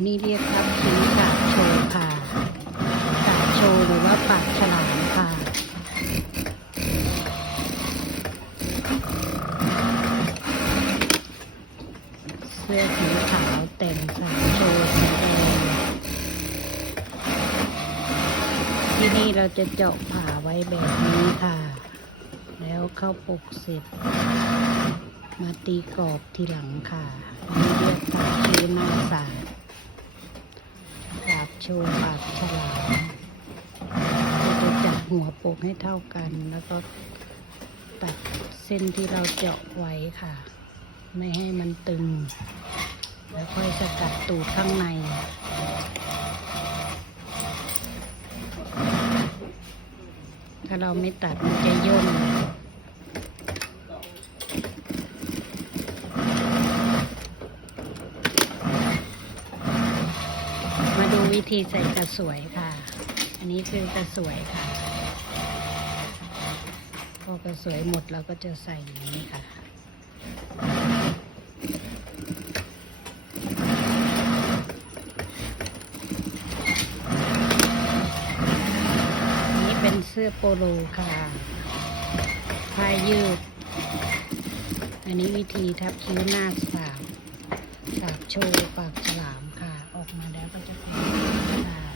นนี้เรียกทับทิมกาบโชว์ค่ะกาบโชว์หรือว่าปากฉลามค่ะเสื้อสีขาวแต่งสายโชว์สีแดงที่นี่เราจะเจาะผ่าไว้แบบนี้ค่ะ แล้วเข้าปลูกเสร็จ มาตีกรอบทีหลังค่ะนี่เรียกปากชูหน้าสา กชูปากฉลามเราจะจับหัวปกให้เท่ากัน แล้วก็ตัดเส้นที่เราเจาะไว้ค่ะ ไม่ให้มันตึง แล้วค่อยสกัดตูดข้างในถ้าเราไม่ตัดมันจะย่น มาดูวิธีใส่กระสวยค่ะ อันนี้คือกระสวยค่ะ พอกระสวยหมดเราก็จะใส่อย่างนี้ค่ะอันนี้เป็นเสื้อโปโลค่ะผ้ายืด อันนี้วิธีทับคิ้วหน้าสาวสาวโชว์ปากฉลามค่ะ ออกมาแล้วก็จะเป็น